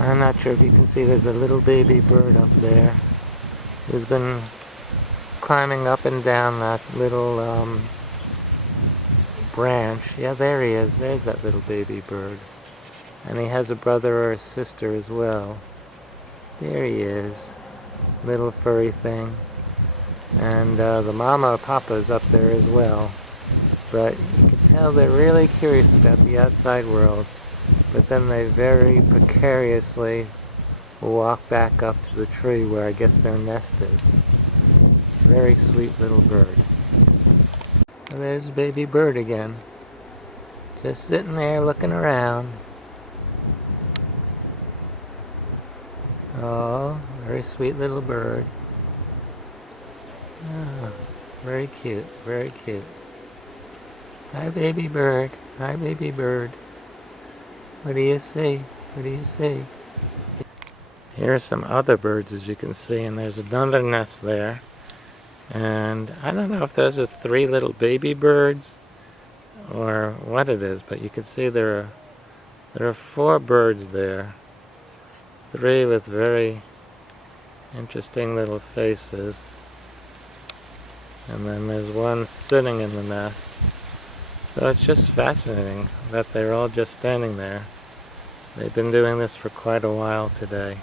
I'm not sure if you can see, there's a little baby bird up there who's been climbing up and down that little branch. Yeah, there he is. There's that little baby bird. And he has a brother or a sister as well. There he is. Little furry thing. And the mama or papa is up there as well. But you can tell they're really curious about the outside world. But then they very precariously walk back up to the tree where I guess their nest is. Very sweet little bird. And there's baby bird again. Just sitting there looking around. Oh, very sweet little bird. Oh, very cute, very cute. Hi baby bird, hi baby bird. What do you see? What do you see? Here are some other birds, as you can see, and there's another nest there. And I don't know if those are 3 little baby birds or what it is, but you can see there are 4 birds there. 3 with very interesting little faces. And then there's one sitting in the nest. So it's just fascinating that they're all just standing there. They've been doing this for quite a while today.